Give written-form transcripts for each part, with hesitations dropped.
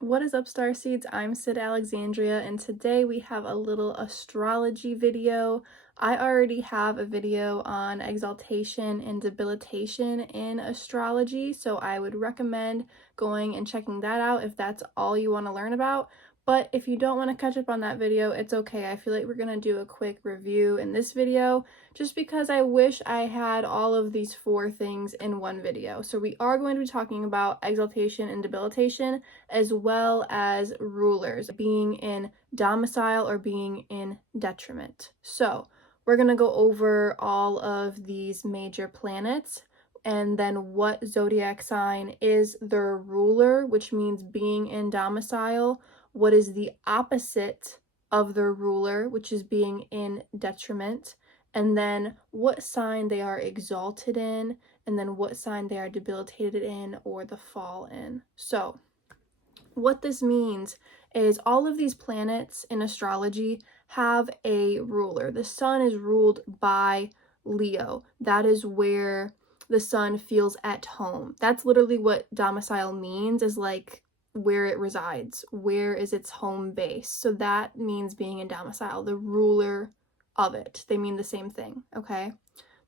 What is up, Starseeds? I'm Sydalexandria, and today we have a little astrology video. I already have a video on exaltation and debilitation in astrology, so I would recommend going and checking that out if that's all you want to learn about. But if you don't want to catch up on that video, it's okay. I feel like we're going to do a quick review in this video just because I wish I had all of these 4 things in one video. So we are going to be talking about exaltation and debilitation, as well as rulers, being in domicile or being in detriment. So we're going to go over all of these major planets and then what zodiac sign is their ruler, which means being in domicile. What is the opposite of their ruler, which is being in detriment, and then what sign they are exalted in, and then what sign they are debilitated in or the fall in. So what this means is all of these planets in astrology have a ruler. The sun is ruled by Leo. That is where the sun feels at home. That's literally what domicile means, is like where it resides, where is its home base. So that means being in domicile, the ruler of it. They mean the same thing, okay?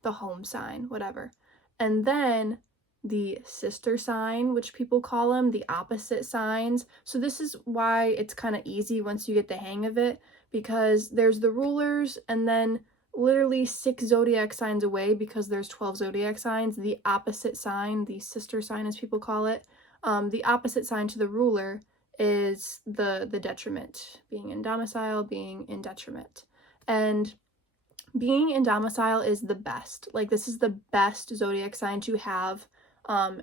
The home sign, whatever. And then the sister sign, which people call them, the opposite signs. So this is why it's kind of easy once you get the hang of it, because there's the rulers and then literally 6 zodiac signs away, because there's 12 zodiac signs, the opposite sign, the sister sign as people call it, the opposite sign to the ruler is the detriment, being in domicile, being in detriment. And being in domicile is the best. Like, this is the best zodiac sign to have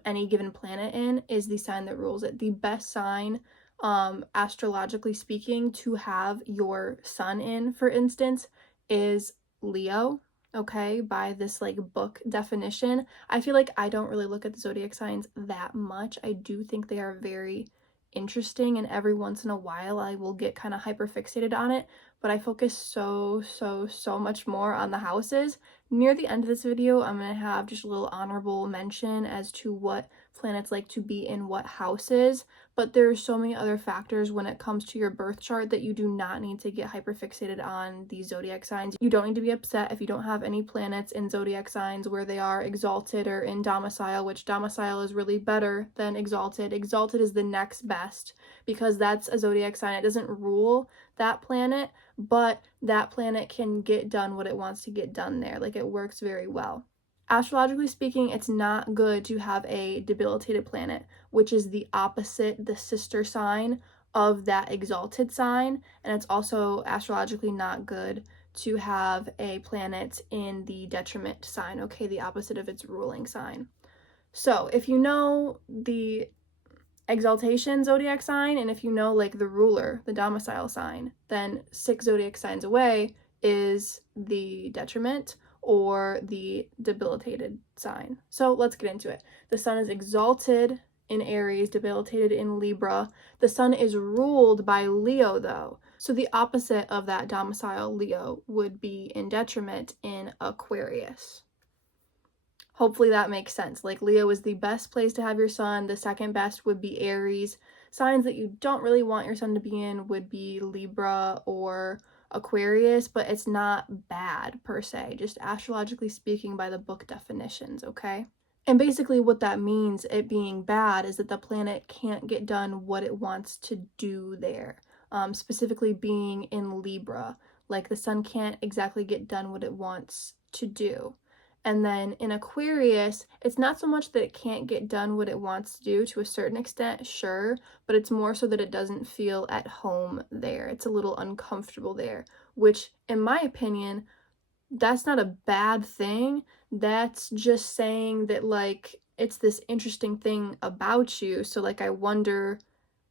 any given planet in, is the sign that rules it. The best sign, astrologically speaking, to have your sun in, for instance, is Leo, okay, by this like book definition. I feel like I don't really look at the zodiac signs that much. I do think they are very interesting, and every once in a while I will get kind of hyper fixated on it, but I focus so much more on the houses. Near the end of this video, I'm going to have just a little honorable mention as to what planets like to be in what houses, but there are so many other factors when it comes to your birth chart that you do not need to get hyperfixated on these zodiac signs. You don't need to be upset if you don't have any planets in zodiac signs where they are exalted or in domicile, which domicile is really better than exalted. Exalted is the next best because that's a zodiac sign. It doesn't rule that planet, but that planet can get done what it wants to get done there. Like, it works very well. Astrologically speaking, it's not good to have a debilitated planet, which is the opposite, the sister sign of that exalted sign. And it's also astrologically not good to have a planet in the detriment sign, okay, the opposite of its ruling sign. So if you know the exaltation zodiac sign, and if you know like the ruler, the domicile sign, then 6 zodiac signs away is the detriment or the debilitated sign. So let's get into it. The sun is exalted in Aries, debilitated in Libra. The sun is ruled by Leo though. So the opposite of that domicile, Leo, would be in detriment in Aquarius. Hopefully that makes sense. Like, Leo is the best place to have your sun. The second best would be Aries. Signs that you don't really want your sun to be in would be Libra or Aquarius, but it's not bad per se, just astrologically speaking by the book definitions, okay? And basically what that means, it being bad, is that the planet can't get done what it wants to do there. Specifically being in Libra, like the sun can't exactly get done what it wants to do. And then in Aquarius, it's not so much that it can't get done what it wants to do, to a certain extent, sure, but it's more so that it doesn't feel at home there. It's a little uncomfortable there, which, in my opinion, that's not a bad thing. That's just saying that, like, it's this interesting thing about you. So, like, I wonder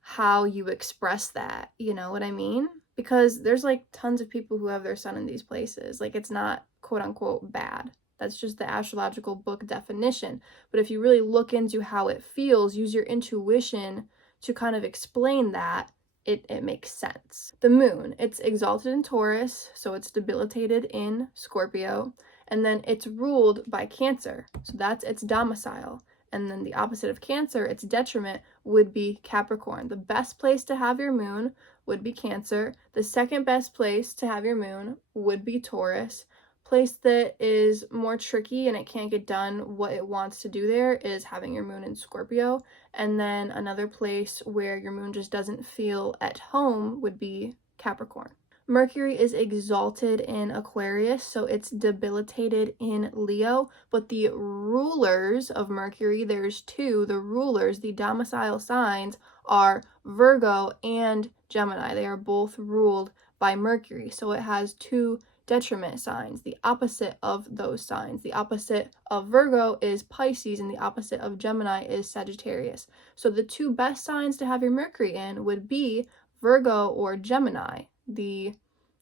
how you express that, you know what I mean? Because there's, like, tons of people who have their sun in these places. Like, it's not quote-unquote bad. That's just the astrological book definition. But if you really look into how it feels, use your intuition to kind of explain that, it makes sense. The moon, it's exalted in Taurus, so it's debilitated in Scorpio, and then it's ruled by Cancer, so that's its domicile. And then the opposite of Cancer, its detriment, would be Capricorn. The best place to have your moon would be Cancer. The second best place to have your moon would be Taurus. Place that is more tricky and it can't get done what it wants to do there is having your moon in Scorpio. And then another place where your moon just doesn't feel at home would be Capricorn. Mercury is exalted in Aquarius, so it's debilitated in Leo, but the rulers of Mercury, there's two, the rulers, the domicile signs are Virgo and Gemini. They are both ruled by Mercury, so it has two detriment signs, the opposite of those signs. The opposite of Virgo is Pisces, and the opposite of Gemini is Sagittarius. So the two best signs to have your Mercury in would be Virgo or Gemini. The,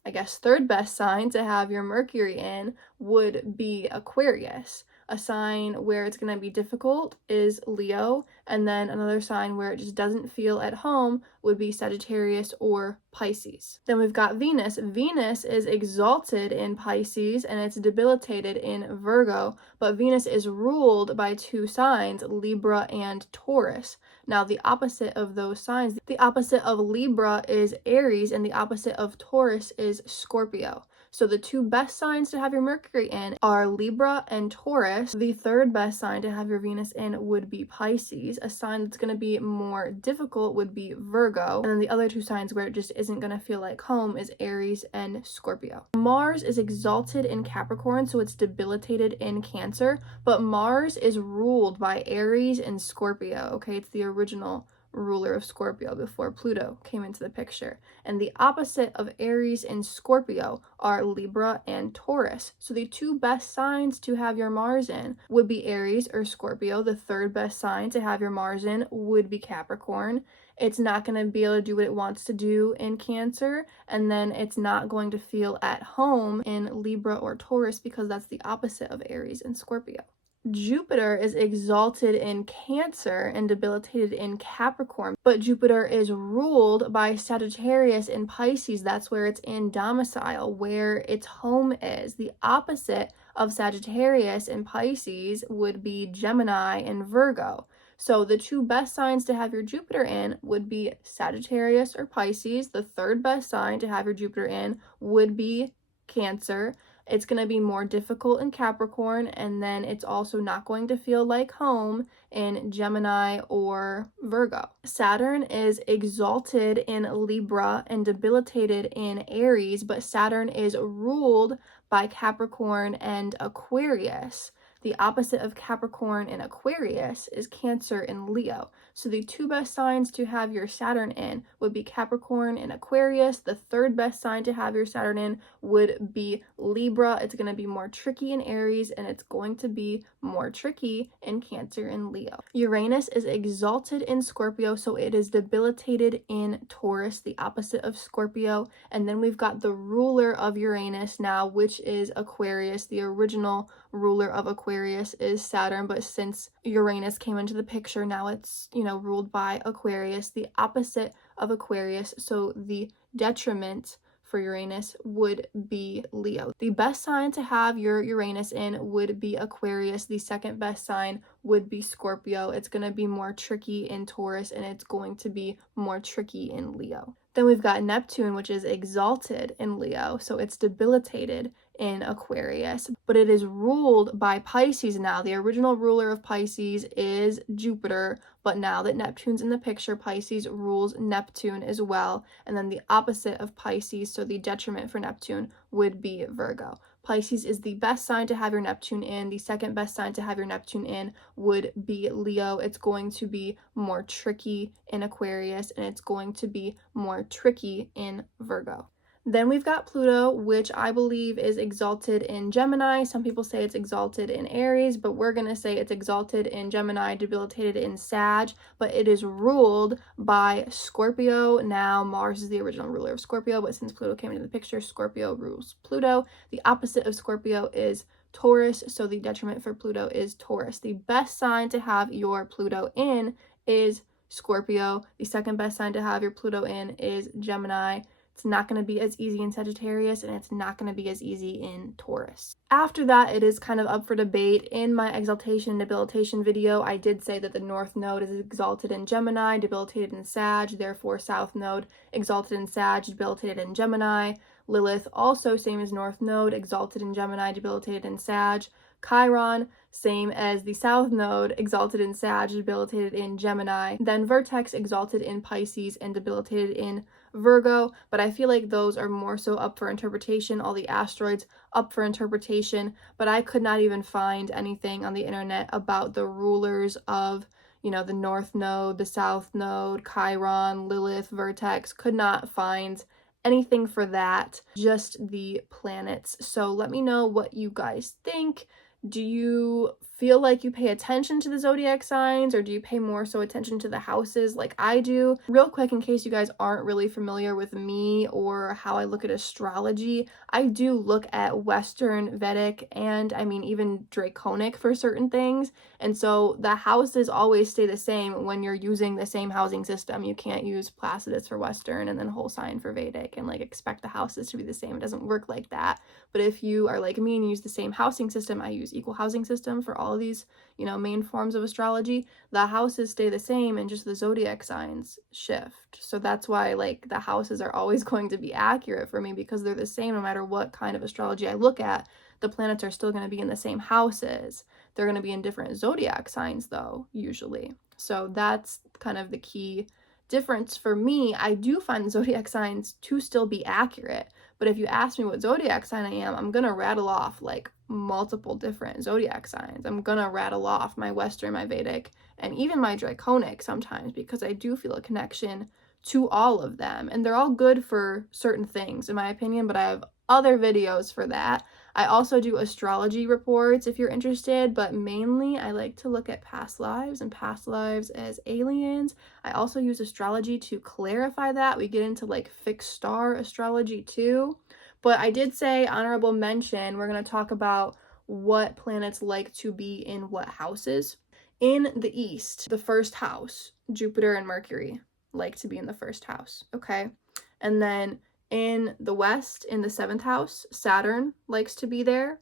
I guess, third best sign to have your Mercury in would be Aquarius. A sign where it's going to be difficult is Leo, and then another sign where it just doesn't feel at home would be Sagittarius or Pisces. Then we've got Venus. Venus is exalted in Pisces and it's debilitated in Virgo, but Venus is ruled by two signs, Libra and Taurus. Now, the opposite of those signs, the opposite of Libra is Aries, and the opposite of Taurus is Scorpio. So the two best signs to have your Mercury in are Libra and Taurus. The third best sign to have your Venus in would be Pisces. A sign that's going to be more difficult would be Virgo. And then the other two signs where it just isn't going to feel like home is Aries and Scorpio. Mars is exalted in Capricorn, so it's debilitated in Cancer, but Mars is ruled by Aries and Scorpio, okay? It's the original ruler of Scorpio before Pluto came into the picture. And the opposite of Aries and Scorpio are Libra and Taurus. So the two best signs to have your Mars in would be Aries or Scorpio. The third best sign to have your Mars in would be Capricorn. It's not going to be able to do what it wants to do in Cancer, and then it's not going to feel at home in Libra or Taurus because that's the opposite of Aries and Scorpio. Jupiter is exalted in Cancer and debilitated in Capricorn, but Jupiter is ruled by Sagittarius in Pisces. That's where it's in domicile, where its home is. The opposite of Sagittarius in Pisces would be Gemini and Virgo. So the two best signs to have your Jupiter in would be Sagittarius or Pisces. The third best sign to have your Jupiter in would be Cancer. It's going to be more difficult in Capricorn, and then it's also not going to feel like home in Gemini or Virgo. Saturn is exalted in Libra and debilitated in Aries, but Saturn is ruled by Capricorn and Aquarius. The opposite of Capricorn and Aquarius is Cancer and Leo. So the two best signs to have your Saturn in would be Capricorn and Aquarius. The third best sign to have your Saturn in would be Libra. It's going to be more tricky in Aries, and it's going to be more tricky in Cancer and Leo. Uranus is exalted in Scorpio, so it is debilitated in Taurus, the opposite of Scorpio. And then we've got the ruler of Uranus now, which is Aquarius. The original ruler of Aquarius is Saturn, but since Uranus came into the picture, now it's, ruled by Aquarius, the opposite of Aquarius. So the detriment for Uranus would be Leo. The best sign to have your Uranus in would be Aquarius. The second best sign would be Scorpio. It's going to be more tricky in Taurus, and it's going to be more tricky in Leo. Then we've got Neptune, which is exalted in Leo, so it's debilitated in Aquarius, but it is ruled by Pisces now. The original ruler of Pisces is Jupiter, but now that Neptune's in the picture, Pisces rules Neptune as well. And then the opposite of Pisces, so the detriment for Neptune, would be Virgo. Pisces is the best sign to have your Neptune in. The second best sign to have your Neptune in would be Leo. It's going to be more tricky in Aquarius, and it's going to be more tricky in Virgo. Then we've got Pluto, which I believe is exalted in Gemini. Some people say it's exalted in Aries, but we're going to say it's exalted in Gemini, debilitated in Sag, but it is ruled by Scorpio. Now, Mars is the original ruler of Scorpio, but since Pluto came into the picture, Scorpio rules Pluto. The opposite of Scorpio is Taurus, so the detriment for Pluto is Taurus. The best sign to have your Pluto in is Scorpio. The second best sign to have your Pluto in is Gemini. It's not going to be as easy in Sagittarius, and it's not going to be as easy in Taurus. After that, it is kind of up for debate. In my exaltation and debilitation video, I did say that the North Node is exalted in Gemini, debilitated in Sag, therefore South Node exalted in Sag, debilitated in Gemini. Lilith, also same as North Node, exalted in Gemini, debilitated in Sag. Chiron, same as the South Node, exalted in Sag, debilitated in Gemini. Then Vertex, exalted in Pisces and debilitated in Virgo, but I feel like those are more so up for interpretation. All the asteroids up for interpretation, but I could not even find anything on the internet about the rulers of, the North Node, the South Node, Chiron, Lilith, Vertex. Could not find anything for that, just the planets. So let me know what you guys think. Do you feel like you pay attention to the zodiac signs, or do you pay more so attention to the houses like I do? Real quick, in case you guys aren't really familiar with me or how I look at astrology, I do look at Western, Vedic, and even Draconic for certain things. And so the houses always stay the same when you're using the same housing system. You can't use Placidus for Western and then whole sign for Vedic and expect the houses to be the same. It doesn't work like that. But if you are like me and use the same housing system, I use equal housing system for all of these, main forms of astrology, the houses stay the same and just the zodiac signs shift. So that's why the houses are always going to be accurate for me, because they're the same no matter what kind of astrology I look at. The planets are still going to be in the same houses. They're going to be in different zodiac signs though, usually. So that's kind of the key difference for me. I do find the zodiac signs to still be accurate, but if you ask me what zodiac sign I am, I'm gonna rattle off multiple different zodiac signs. I'm gonna rattle off my Western, my Vedic, and even my Draconic sometimes, because I do feel a connection to all of them, and they're all good for certain things in my opinion, but I have other videos for that. I also do astrology reports if you're interested, but mainly I like to look at past lives and past lives as aliens. I also use astrology to clarify that. We get into fixed star astrology too. But I did say honorable mention, we're going to talk about what planets like to be in what houses. In the East, the first house, Jupiter and Mercury like to be in the first house, okay? And then in the West, in the 7th house, Saturn likes to be there.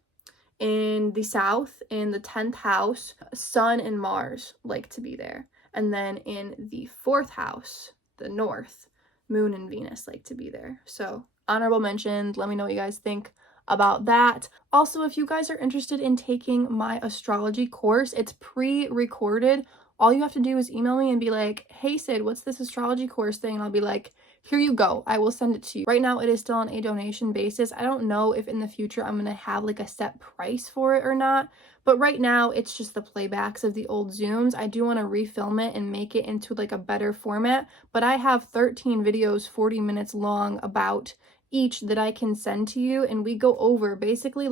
In the South, in the 10th house, Sun and Mars like to be there. And then in the 4th house, the North, Moon and Venus like to be there. So honorable mention, let me know what you guys think about that. Also, if you guys are interested in taking my astrology course, it's pre-recorded. All you have to do is email me and be like, hey Sid, what's this astrology course thing? And I'll be like, here you go. I will send it to you. Right now, it is still on a donation basis. I don't know if in the future I'm going to have a set price for it or not. But right now, it's just the playbacks of the old Zooms. I do want to refilm it and make it into a better format. But I have 13 videos, 40 minutes long about each that I can send to you. And we go over basically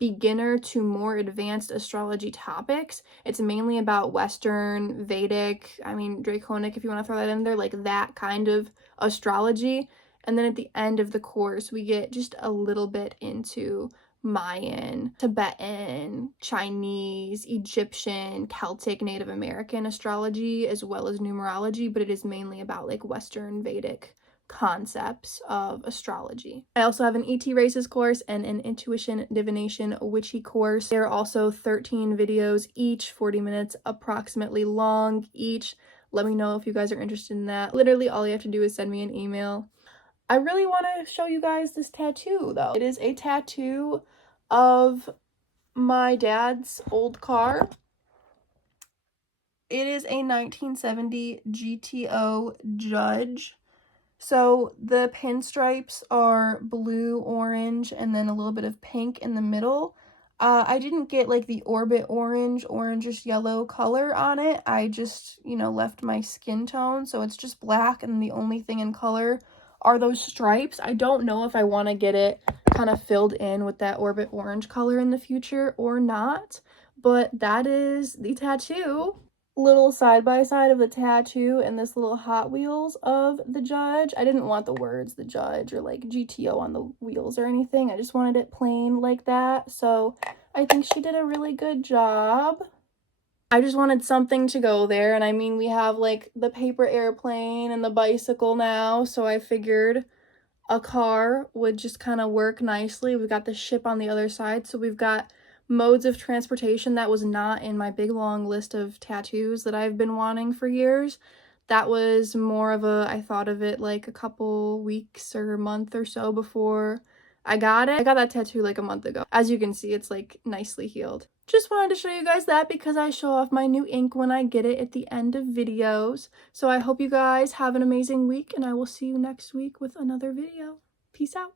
beginner to more advanced astrology topics. It's mainly about Western, Vedic, Draconic, if you want to throw that in there, that kind of astrology. And then at the end of the course, we get just a little bit into Mayan, Tibetan, Chinese, Egyptian, Celtic, Native American astrology, as well as numerology, but it is mainly about Western Vedic concepts of astrology. I also have an ET races course and an intuition divination witchy course. There are also 13 videos each, 40 minutes approximately long each. Let me know if you guys are interested in that. Literally all you have to do is send me an email. I really want to show you guys this tattoo though. It is a tattoo of my dad's old car. It is a 1970 GTO Judge. So the pinstripes are blue, orange, and then a little bit of pink in the middle. I didn't get the orbit orangish yellow color on it. I just, left my skin tone. So it's just black, and the only thing in color are those stripes. I don't know if I want to get it kind of filled in with that orbit orange color in the future or not. But that is the tattoo. Little side by side of the tattoo and this little Hot Wheels of the Judge. I didn't want the words the Judge or GTO on the wheels or anything. I just wanted it plain like that. So I think she did a really good job. I just wanted something to go there, and we have the paper airplane and the bicycle now, so I figured a car would just kind of work nicely. We've got the ship on the other side, so we've got modes of transportation that was not in my big long list of tattoos that I've been wanting for years. That was more of a, I thought of it like a couple weeks or a month or so before I got it. I got that tattoo like a month ago. As you can see, it's like nicely healed. Just wanted to show you guys that because I show off my new ink when I get it at the end of videos. So I hope you guys have an amazing week, and I will see you next week with another video. Peace out.